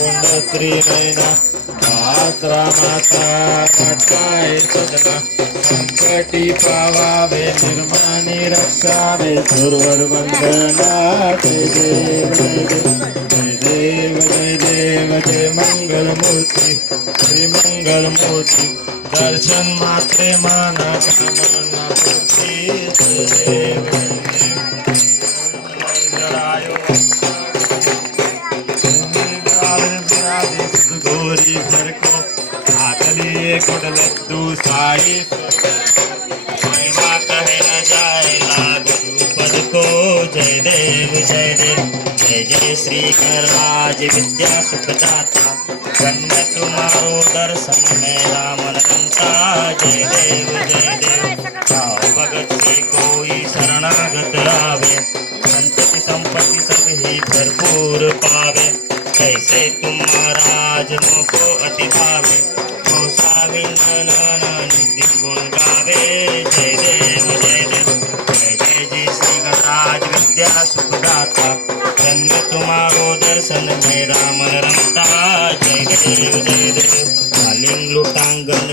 तोंड श्री नयना मात्रा माता पाठाय सदना संकटी पावावे निर्माणी रक्षावे सुरवर वंदना जय देव जय देव जय देव जय देव जय मंगल मूर्ती श्री मंगल मूर्ती दर्शन मात्रे माना कामना पूर्ती जय देव गोरी घर को आकली गुड़ लड्डू साई महिमा कहे न जाए लाग पद को जय देव जय देव जय जय श्री राज विद्या सुखदाता कन्या तुम्हारो दर्शन में राम रंता जय देव आओ भगत से कोई शरणागत आवे संतति संपत्ति सब ही भरपूर पावे कैसे तुम महाराज मोको अति भावे नित्य गुण गावे जय देव जय जय जय श्री गणराज विद्या सुखदाता जन्म तुम्हारो दर्शन में राम रमता जय देव जय देव लिंग लुटांगन